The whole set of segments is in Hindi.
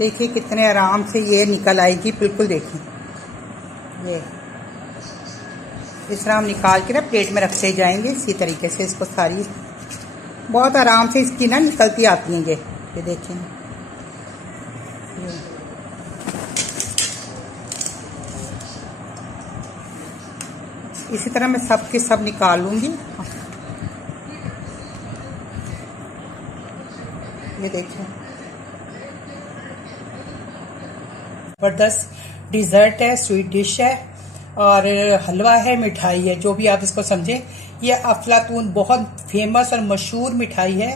देखिए कितने आराम से ये निकल आएगी। बिल्कुल देखिए ये इस तरह हम निकाल के ना प्लेट में रखते जाएंगे। इसी तरीके से इसको सारी बहुत आराम से इसकी ना निकलती आती हैं। ये देखिए इसी तरह मैं सब के सब निकाल लूँगी। ये देखिए ज़बरदस्त डिज़र्ट है, स्वीट डिश है और हलवा है, मिठाई है, जो भी आप इसको समझें। ये अफलातून बहुत फेमस और मशहूर मिठाई है,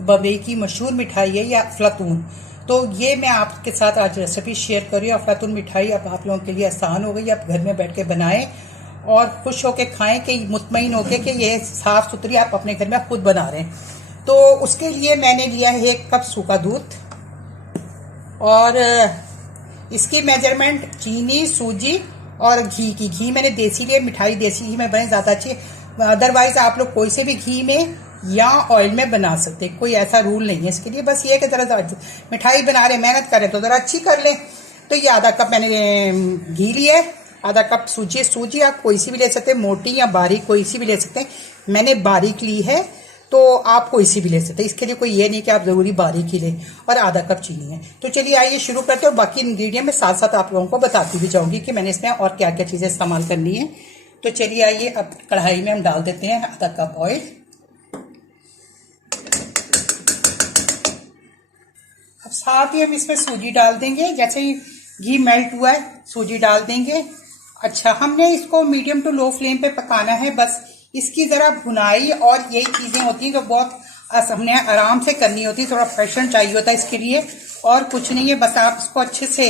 बम्बई की मशहूर मिठाई है ये अफलातून। तो ये मैं आपके साथ आज रेसिपी शेयर कर रही हूँ। अफलातून मिठाई अब आप लोगों के लिए आसान हो गई। आप घर में बैठ के बनाएं और खुश होके खाएं कि मुतमईन होके कि ये साफ़ सुथरी आप अपने घर में खुद बना रहे हैं। तो उसके लिए मैंने लिया है 1 कप सूखा दूध और इसकी मेजरमेंट चीनी, सूजी और घी की। घी मैंने देसी लिया, मिठाई देसी घी में बने ज़्यादा अच्छी है। अदरवाइज आप लोग कोई से भी घी में या ऑयल में बना सकते हैं, कोई ऐसा रूल नहीं है इसके लिए। बस ये कि ज़रा मिठाई बना रहे, मेहनत करें तो ज़रा अच्छी कर लें। तो ये आधा कप मैंने घी लिया है, आधा कप सूजी। सूजी आप कोई सी भी ले सकते हैं, मोटी या बारीक कोई सी भी ले सकते हैं। मैंने बारीक ली है तो आप कोई सी भी ले सकते हैं, इसके लिए कोई ये नहीं कि आप ज़रूरी बारीक ही लें। और आधा कप चीनी है। तो चलिए आइए शुरू करते हैं और बाकी इंग्रेडिएंट में साथ साथ आप लोगों को बताती भी जाऊंगी कि मैंने इसमें और क्या क्या चीज़ें इस्तेमाल करनी है। तो चलिए आइए अब कढ़ाई में हम डाल देते हैं आधा कप ऑयल। अब साथ ही हम इसमें सूजी डाल देंगे। जैसे ही घी मेल्ट हुआ है सूजी डाल देंगे। अच्छा, हमने इसको मीडियम टू लो फ्लेम पे पकाना है। बस इसकी ज़रा भुनाई और यही चीज़ें होती हैं जो बहुत हमने आराम से करनी होती है। थोड़ा फ्रेशन चाहिए होता है इसके लिए और कुछ नहीं है। बस आप इसको अच्छे से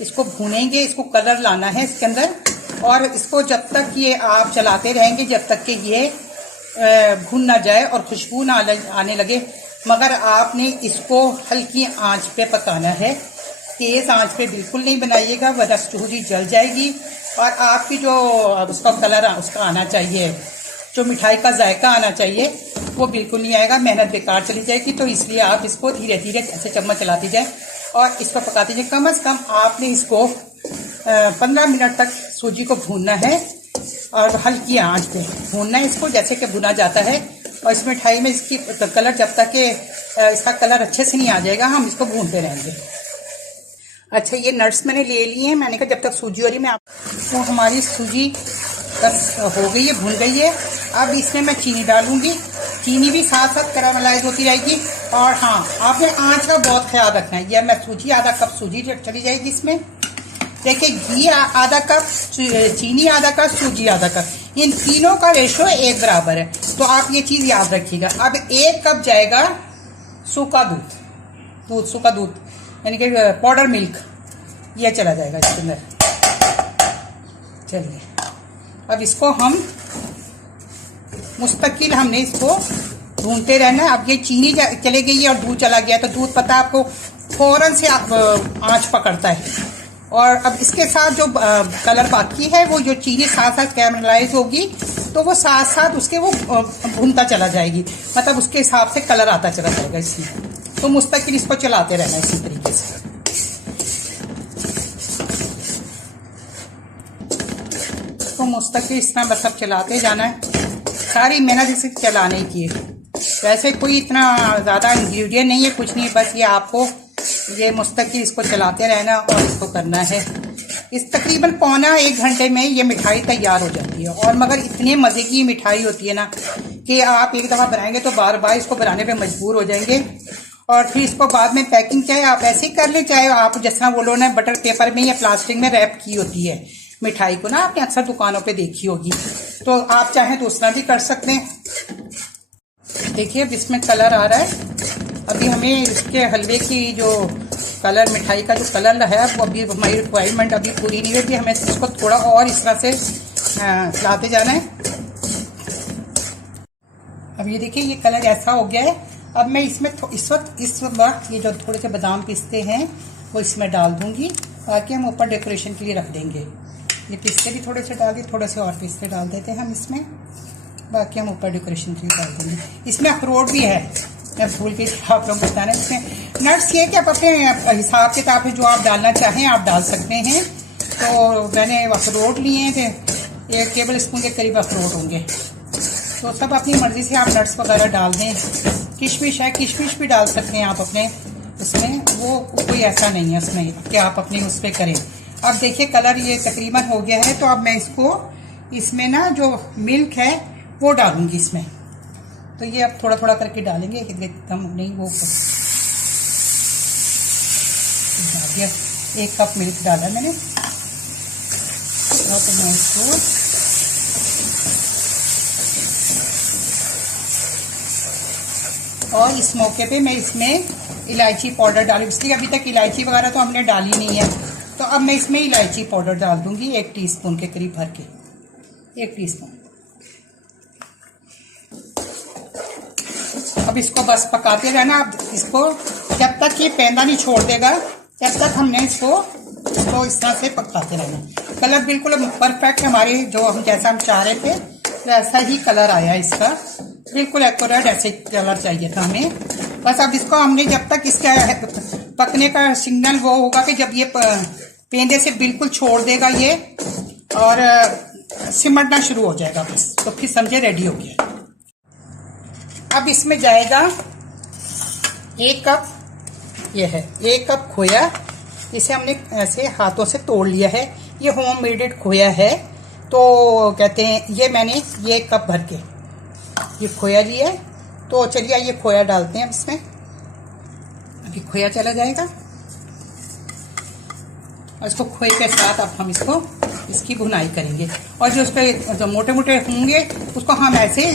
इसको भूनेंगे, इसको कलर लाना है इसके अंदर। और इसको जब तक ये आप चलाते रहेंगे जब तक कि ये भुन ना जाए और खुशबू ना आने लगे। मगर आपने इसको हल्की आंच पे पकाना है, तेज़ आंच पे बिल्कुल नहीं बनाइएगा वरना सूजी जल जाएगी और आपकी जो उसका कलर उसका आना चाहिए, जो मिठाई का जायका आना चाहिए, वो बिल्कुल नहीं आएगा। मेहनत बेकार चली जाएगी। तो इसलिए आप इसको धीरे धीरे ऐसे चम्मच चलाती जाए और इसको पकाती जाए। कम से कम आपने इसको 15 मिनट तक सूजी को भूनना है और हल्की आंच पे भूनना है इसको, जैसे कि भुना जाता है। और इस मिठाई में इसकी कलर जब तक कि इसका कलर अच्छे से नहीं आ जाएगा हम इसको भूनते रहेंगे। अच्छा, ये नट्स मैंने ले लिए हैं। मैंने कहा जब तक सूजी हो रही मैं तो हमारी सूजी बस हो गई है, भून गई है। अब इसमें मैं चीनी डालूंगी। चीनी भी साथ साथ कैरामलाइज होती रहेगी। और हाँ, आपने आंच का बहुत ख्याल रखना है। यह मैं सूजी आधा कप सूजी चली जाएगी इसमें। देखिए घी आधा कप, चीनी आधा कप, सूजी आधा कप, इन तीनों का रेशो एक बराबर है। तो आप ये चीज़ याद रखिएगा। अब 1 कप जाएगा सूखा दूध, सूखा दूध यानी कि पाउडर मिल्क, यह चला जाएगा इसके अंदर। चलिए अब इसको हम मुस्तकिल हमने इसको भूनते रहना है। अब ये चीनी चले गई है और दूध चला गया तो दूध पता आपको फौरन से आंच पकड़ता है। और अब इसके साथ जो कलर बाकी है वो जो चीनी साथ साथ कैरामलाइज होगी तो वो साथ साथ उसके वो भूनता चला जाएगी, मतलब उसके हिसाब से कलर आता चला जाएगा इसमें। तो मुस्तकिल इसको चलाते रहना इसी तरीके से। तो मुस्तकिल इस तरह बस अब चलाते जाना है। सारी मेहनत इसे चलाने की है। वैसे कोई इतना ज़्यादा इंग्रेडिएंट नहीं है, कुछ नहीं, बस ये आपको ये मुस्तकिल इसको चलाते रहना और इसको करना है। इस तकरीबन पौना 1 घंटे में ये मिठाई तैयार हो जाती है। और मगर इतने मज़े की मिठाई होती है ना कि आप एक दफ़ा बनाएंगे तो बार बार इसको बनाने पे मजबूर हो जाएंगे। और फिर इसको बाद में पैकिंग चाहे आप ऐसे ही कर लें, चाहे आप जिस तरह वो लोगों ने बटर पेपर में या प्लास्टिक में रैप की होती है मिठाई को ना, आपने अक्सर दुकानों पे देखी होगी, तो आप चाहें तो उस तरह भी कर सकते हैं। देखिए अब इसमें कलर आ रहा है। अभी हमें इसके हलवे की जो कलर, मिठाई का जो कलर है वो अभी हमारी रिक्वायरमेंट अभी पूरी नहीं हुई। हमें इसको थोड़ा और इस तरह से लाते जाना है। अब ये देखिए ये कलर ऐसा हो गया है। अब मैं इसमें इस वक्त ये जो थोड़े से बादाम पिस्ते हैं वो इसमें डाल दूंगी, ताकि हम ऊपर डेकोरेशन के लिए रख देंगे। ये पिस्ते भी थोड़े से डाल दिए, थोड़े से और पिस्ते डाल देते हैं हम इसमें, बाकी हम ऊपर डेकोरेशन के लिए डाल देंगे। इसमें अखरोट भी है, मैं भूल गई आप लोग बताना। इसमें नट्स ये कि आप अपने हिसाब किताब है जो आप डालना चाहें आप डाल सकते हैं। तो मैंने अखरोट लिए थे, 1 टेबल स्पून के करीब अखरोट होंगे। तो सब अपनी मर्जी से आप नट्स वगैरह डाल दें। किशमिश है, किशमिश भी डाल सकते हैं आप अपने उसमें, वो कोई ऐसा नहीं है उसमें कि आप अपने उस पर करें। अब देखिए कलर ये तकरीबन हो गया है। तो अब मैं इसमें ना जो मिल्क है वो डालूंगी इसमें। तो ये अब थोड़ा थोड़ा करके डालेंगे, एकदम नहीं वो डाल दिया। 1 कप मिल्क डाला मैंने। और तो मैं इसको और इस मौके पे मैं इसमें इलायची पाउडर डालूंगी, इसलिए अभी तक इलायची वगैरह तो हमने डाली नहीं है। तो अब मैं इसमें इलायची पाउडर डाल दूंगी 1 टीस्पून के करीब भर के, 1 टीस्पून। अब इसको बस पकाते रहना। अब इसको जब तक ये पैंदा नहीं छोड़ देगा तब तक हमने इसको तो इस तरह से पकाते रहना। कलर बिल्कुल परफेक्ट हमारे जो हम जैसा हम चाह रहे थे वैसा ही कलर आया इसका, बिल्कुल एक्यूरेट ऐसे कलर चाहिए था हमें। बस अब इसको हमने जब तक इसका पकने का सिग्नल वो होगा कि जब ये पेंदे से बिल्कुल छोड़ देगा ये और सिमटना शुरू हो जाएगा बस, तो फिर समझे रेडी हो गया। अब इसमें जाएगा 1 कप, ये है 1 कप खोया। इसे हमने ऐसे हाथों से तोड़ लिया है। ये होम मेडेड खोया है। तो कहते हैं ये मैंने ये 1 कप भर के ये खोया लिया है। तो चलिए ये खोया डालते हैं इसमें। अभी खोया चला जाएगा और इसको खोए के साथ अब हम इसकी भुनाई करेंगे। और जो उसके जो मोटे मोटे होंगे उसको हम ऐसे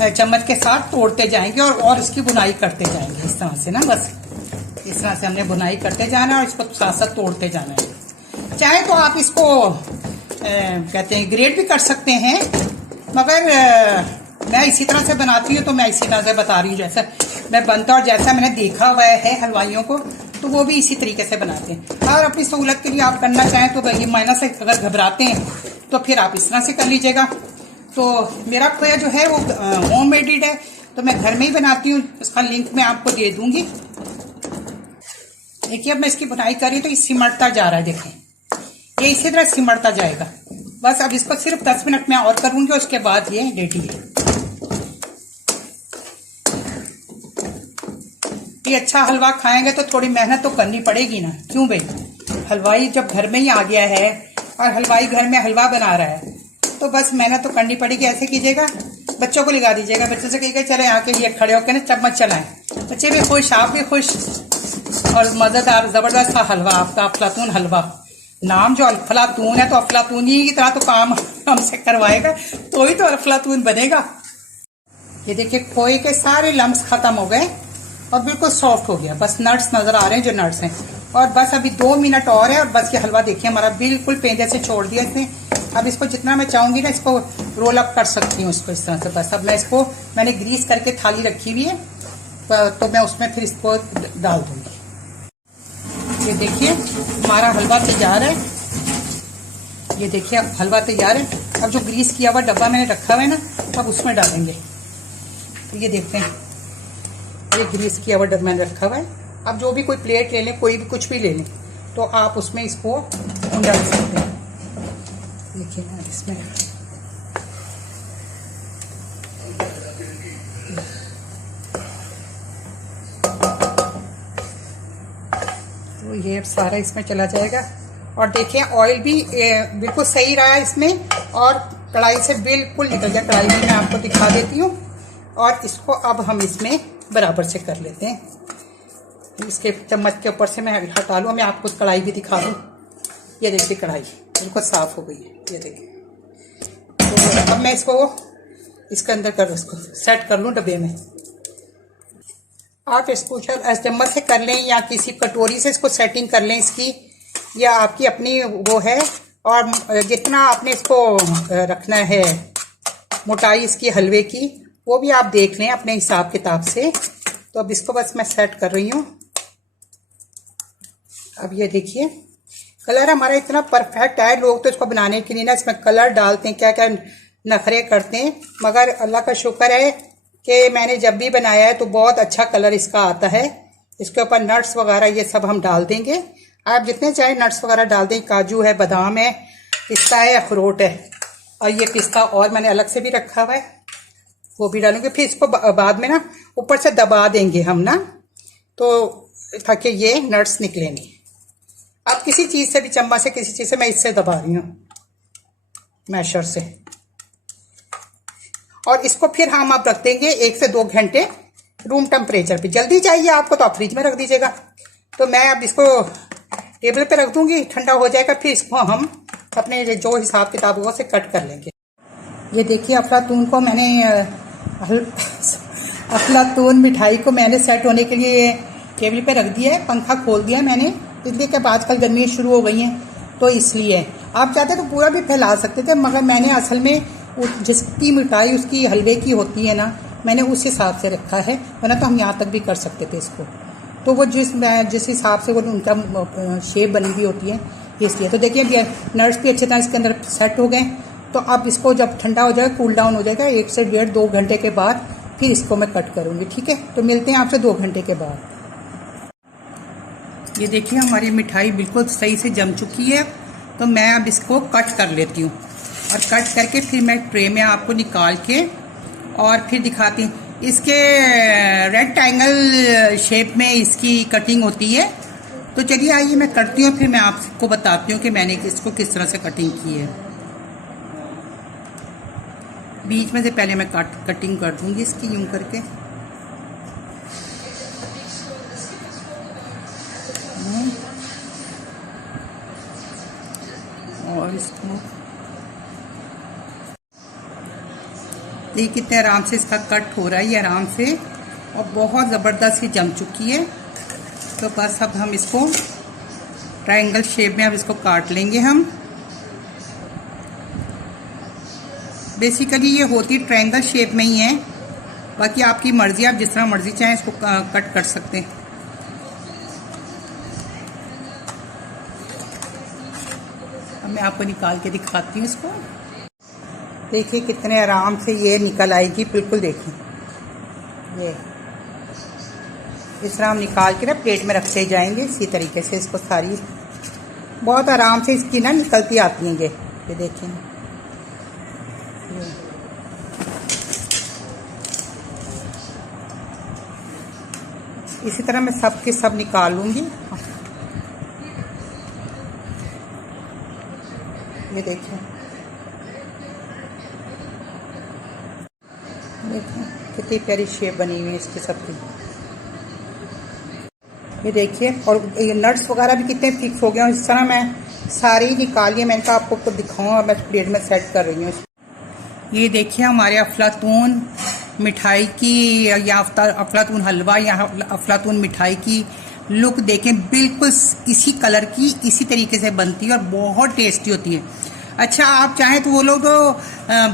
चम्मच के साथ तोड़ते जाएंगे और इसकी बुनाई करते जाएंगे इस तरह से ना। बस इस तरह से हमने बुनाई करते जाना और इसको साथ साथ तोड़ते जाना है। चाहे तो आप इसको कहते हैं ग्रेट भी कर सकते हैं, मगर मैं इसी तरह से बनाती हूँ तो मैं इसी तरह से बता रही हूँ जैसा मैं बनता और जैसा मैंने देखा हुआ है हलवाइयों को, तो वो भी इसी तरीके से बनाते हैं। और अपनी सहूलत के लिए आप करना चाहें तो भाई मायना से अगर घबराते हैं तो फिर आप इस तरह से कर लीजिएगा। तो मेरा खोया जो है वो होम मेड है, तो मैं घर में ही बनाती हूँ। इसका लिंक मैं आपको दे दूंगी। देखिए अब मैं इसकी बुनाई कर रही हूँ तो ये सिमटता जा रहा है। देखें ये इसी तरह सिमटता जाएगा। बस अब इसको सिर्फ 10 मिनट में और करूंगी, उसके बाद ये रेडी है। ये अच्छा हलवा खाएंगे तो थोड़ी मेहनत तो करनी पड़ेगी ना, क्यों भाई। हलवाई जब घर में ही आ गया है और हलवाई घर में हलवा बना रहा है तो बस मेहनत तो करनी पड़ेगी। ऐसे कीजिएगा, बच्चों को लगा दीजिएगा, बच्चों से कहिएगा चले आके ये खड़े होकर ना चम्मच चलाएं। बच्चे भी खुश, आप भी खुश। और मजेदार जबरदस्त सा हलवा आपका अफलातून हलवा। नाम जो अफलातून है तो अफलातूनी की तरह तो काम हमसे करवाएगा तो ही तो अफलातून बनेगा। ये देखिए खोए के सारे लम्स खत्म हो गए और बिल्कुल सॉफ्ट हो गया। बस नट्स नजर आ रहे हैं जो नट्स हैं। और बस अभी 2 मिनट और है और बस ये हलवा देखिए हमारा बिल्कुल पेंदे से छोड़ दिया इसने। अब इसको जितना मैं चाहूंगी ना इसको रोल अप कर सकती हूँ इसको इस तरह से। बस अब मैंने ग्रीस करके थाली रखी हुई है तो मैं उसमें फिर इसको डाल दूंगी। ये देखिए हमारा हलवा तैयार है। ये देखिए हलवा तैयार है। अब जो ग्रीस किया हुआ डब्बा मैंने रखा हुआ है ना अब उसमें डालेंगे। तो ये देखते हैं ये ग्रीस किया हुआ डब्बा मैंने रखा हुआ है। अब जो भी कोई प्लेट ले लें, कोई भी कुछ भी ले लें तो आप उसमें इसको डाल सकते हैं। देखिए ना इसमें तो ये सारा इसमें चला जाएगा। और देखिए ऑयल भी बिल्कुल सही रहा है इसमें और कढ़ाई से बिल्कुल निकल गया। कढ़ाई में मैं आपको दिखा देती हूँ। और इसको अब हम इसमें बराबर से कर लेते हैं। इसके चम्मच के ऊपर से मैं हटा लूँ, मैं आपको कढ़ाई भी दिखा दूँ। ये देखिए कढ़ाई बिल्कुल साफ हो गई है। ये देखिए तो अब मैं इसके अंदर इसको सेट कर लूँ डब्बे में। आप इसको चम्मच से कर लें या किसी कटोरी से इसको सेटिंग कर लें इसकी, या आपकी अपनी वो है। और जितना आपने इसको रखना है मोटाई इसकी हलवे की वो भी आप देख लें अपने हिसाब किताब से। तो अब इसको बस मैं सेट कर रही हूँ। अब ये देखिए कलर हमारा इतना परफेक्ट है। लोग तो इसको बनाने के लिए ना इसमें कलर डालते हैं, क्या क्या नखरे करते हैं, मगर अल्लाह का शुक्र है कि मैंने जब भी बनाया है तो बहुत अच्छा कलर इसका आता है। इसके ऊपर नट्स वगैरह ये सब हम डाल देंगे। आप जितने चाहे नट्स वगैरह डाल दें, काजू है, बादाम है, पिस्ता है, अखरोट है, और ये पिस्ता और मैंने अलग से भी रखा हुआ है, वो भी डालूंगे। फिर इसको बाद में ना ऊपर से दबा देंगे हम ना, तो ताकि ये नट्स निकले नहीं। आप किसी चीज़ से भी, चम्मच से, किसी चीज़ से, मैं इससे दबा रही हूँ, मैशर से। और इसको फिर हम आप रख देंगे 1 से 2 घंटे रूम टेम्परेचर पे। जल्दी चाहिए आपको तो आप फ्रिज में रख दीजिएगा। तो मैं अब इसको टेबल पे रख दूंगी, ठंडा हो जाएगा, फिर इसको हम अपने जो हिसाब किताब होगा से कट कर लेंगे। ये देखिए अफलातून को मैंने अफलातून मिठाई को मैंने सेट होने के लिए टेबल पे रख दिया है। पंखा खोल दिया मैंने, इसलिए कि आजकल गर्मियाँ शुरू हो गई हैं, तो इसलिए आप चाहते तो पूरा भी फैला सकते थे, मगर मैंने असल में जिसकी मिठाई उसकी हलवे की होती है ना, मैंने उस हिसाब से रखा है, वरना तो हम यहाँ तक भी कर सकते थे इसको। तो वो जिस हिसाब से वो उनका शेप बनी हुई होती है, इसलिए। तो देखिए नट्स भी अच्छी तरह इसके अंदर सेट हो गए। तो अब इसको जब ठंडा हो जाएगा, कूल डाउन हो जाएगा, 1 से 1.5-2 घंटे के बाद फिर इसको मैं कट करूँगी। ठीक है, तो मिलते हैं आपसे 2 घंटे के बाद। ये देखिए हमारी मिठाई बिल्कुल सही से जम चुकी है। तो मैं अब इसको कट कर लेती हूँ, और कट करके फिर मैं ट्रे में आपको निकाल के और फिर दिखाती हूँ। इसके रेक्टेंगल शेप में इसकी कटिंग होती है। तो चलिए आइए मैं करती हूँ, फिर मैं आपको बताती हूँ कि मैंने इसको किस तरह से कटिंग की है। बीच में से पहले मैं कटिंग कर दूंगी इसकी, यूं करके। और इसको देखिए कितने आराम से इसका कट हो रहा है, ये आराम से, और बहुत ज़बरदस्त ही जम चुकी है। तो बस अब हम इसको ट्रायंगल शेप में अब इसको काट लेंगे हम। बेसिकली ये होती ट्रायंगल शेप में ही है, बाकी आपकी मर्जी, आप जिस तरह मर्जी चाहें इसको कट कर सकते हैं। अब मैं आपको निकाल के दिखाती हूँ इसको। देखिए कितने आराम से ये निकल आएगी, बिल्कुल देखिए। ये इस तरह हम निकाल के ना प्लेट में रखते जाएंगे, इसी तरीके से इसको सारी बहुत आराम से इसकी ना निकलती आती हैं। ये देखिए, इसी तरह मैं सब के सब निकाल लूंगी। ये देखिए, देखिए कितनी प्यारी शेप बनी हुई है इसकी सबकी। ये देखिए, और ये नट्स वगैरह भी कितने फिक्स हो गए हैं। इस तरह मैं सारी निकालिए, मैंने कहा आपको तो दिखाऊँ, मैं प्लेट में सेट कर रही हूँ। ये देखिए हमारे अफलातून मिठाई की या अफलातून हलवा या अफलातून मिठाई की लुक देखें, बिल्कुल इसी कलर की, इसी तरीके से बनती है और बहुत टेस्टी होती है। अच्छा, आप चाहें तो वो लोग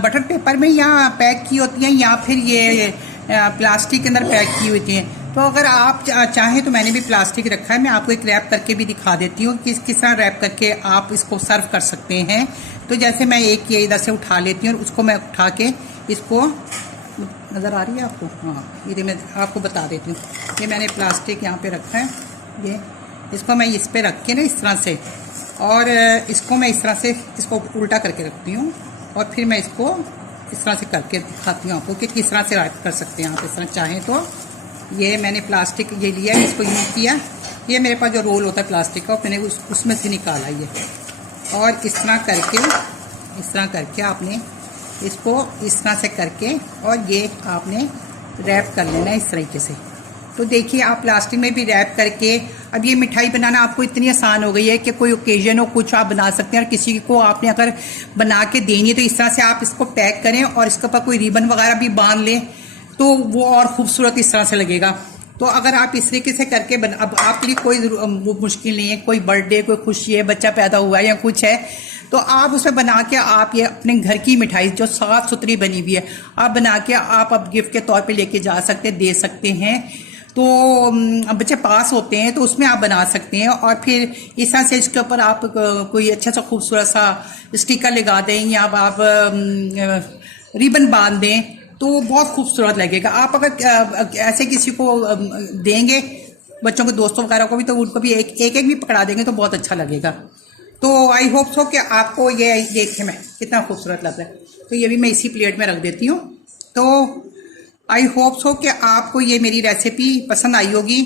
बटर पेपर में या पैक की होती हैं, या फिर ये प्लास्टिक के अंदर पैक की होती हैं। तो अगर आप चाहें तो मैंने भी प्लास्टिक रखा है, मैं आपको एक रैप करके भी दिखा देती हूँ कि किस तरह रैप करके आप इसको सर्व कर सकते हैं। तो जैसे मैं एक ये इधर से उठा लेती हूँ और उसको मैं उठा के इसको, नज़र आ रही है आपको? हाँ, ये मैं आपको बता देती हूँ। ये मैंने प्लास्टिक यहाँ पे रखा है, ये इसको मैं इस पे रख के ना इस तरह से, और इसको मैं इस तरह से इसको उल्टा करके रखती हूँ, और फिर मैं इसको इस तरह से करके दिखाती हूँ आपको कि किस तरह से रैप कर सकते हैं आप इस तरह चाहें तो। ये मैंने प्लास्टिक ये लिया, इसको यूज़ किया। ये मेरे पास जो रोल होता है प्लास्टिक का, मैंने उसमें से निकाला ये, और इस तरह करके आपने इसको इस तरह से करके, और ये आपने रैप कर लेना इस तरीके से। तो देखिए आप प्लास्टिक में भी रैप करके, अब ये मिठाई बनाना आपको इतनी आसान हो गई है कि कोई ओकेजन हो, कुछ आप बना सकते हैं। और किसी को आपने अगर बना के देनी है तो इस तरह से आप इसको पैक करें, और इसके ऊपर कोई रिबन वगैरह भी बांध लें तो वो और खूबसूरत इस तरह से लगेगा। तो अगर आप इस तरीके से करके अब आपके लिए कोई मुश्किल नहीं है, कोई बर्थडे, कोई खुशी है, बच्चा पैदा हुआ है या कुछ है, तो आप उसमें बना के आप ये अपने घर की मिठाई जो साफ सुथरी बनी हुई है, आप बना के आप अब गिफ्ट के तौर पे लेके जा सकते, दे सकते हैं। तो बच्चे पास होते हैं तो उसमें आप बना सकते हैं, और फिर इस तरह से इसके ऊपर आप कोई अच्छा सा खूबसूरत सा स्टिकर लगा दें, या आप रिबन बांध दें, तो बहुत खूबसूरत लगेगा। आप अगर ऐसे किसी को देंगे, बच्चों के दोस्तों वगैरह को भी, तो उनको भी एक एक भी पकड़ा देंगे तो बहुत अच्छा लगेगा। तो आई होप सो कि आपको ये देखे मैं कितना खूबसूरत लग रहा है। तो ये भी मैं इसी प्लेट में रख देती हूँ। तो आई होप सो कि आपको ये मेरी रेसिपी पसंद आई होगी।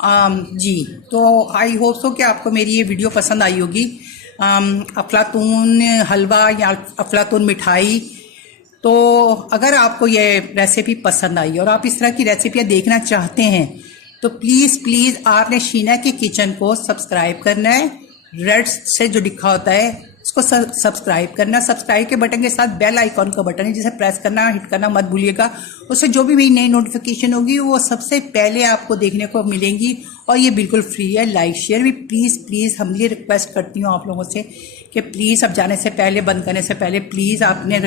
जी, तो आई होप सो कि आपको मेरी ये वीडियो पसंद आई होगी। अफलातून हलवा या अफलातून मिठाई। तो अगर आपको ये रेसिपी पसंद आई और आप इस तरह की रेसिपियाँ देखना चाहते हैं तो प्लीज़ आपने शीना के किचन को सब्सक्राइब करना है। रेड से जो लिखा होता है उसको सब्सक्राइब करना। सब्सक्राइब के बटन के साथ बेल आइकॉन का बटन है जिसे प्रेस करना, हिट करना मत भूलिएगा। उससे जो भी मेरी नई नोटिफिकेशन होगी वो सबसे पहले आपको देखने को मिलेंगी और ये बिल्कुल फ्री है। लाइक शेयर भी प्लीज़ हम्बली रिक्वेस्ट करती हूँ आप लोगों से कि प्लीज़ अब जाने से पहले, बंद करने से पहले प्लीज़ आपने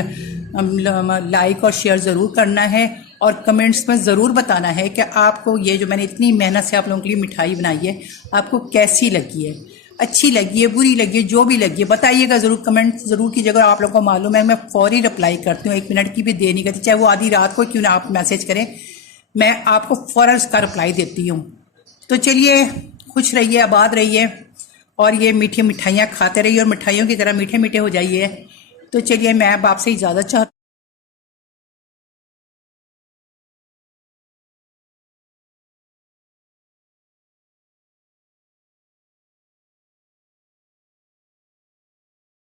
लाइक और शेयर ज़रूर करना है और कमेंट्स में ज़रूर बताना है कि आपको ये जो मैंने इतनी मेहनत से आप लोगों के लिए मिठाई बनाई है आपको कैसी लगी है, अच्छी लगी है, बुरी लगी है, जो भी लगी है बताइएगा ज़रूर। कमेंट ज़रूर कीजिएगा। आप लोगों को मालूम है मैं फौरी रिप्लाई करती हूँ, 1 मिनट की भी देर नहीं करती, चाहे वो आधी रात को क्यों ना आप मैसेज करें, मैं आपको फ़ौरन उसका रिप्लाई देती हूँ। तो चलिए, खुश रहिए, आबाद रहिए और ये मीठी मिठाइयाँ खाते रहिए और मिठाइयों की तरह मीठे मीठे हो जाइए। तो चलिए, मैं अब आपसे इजाज़त चाहती हूँ।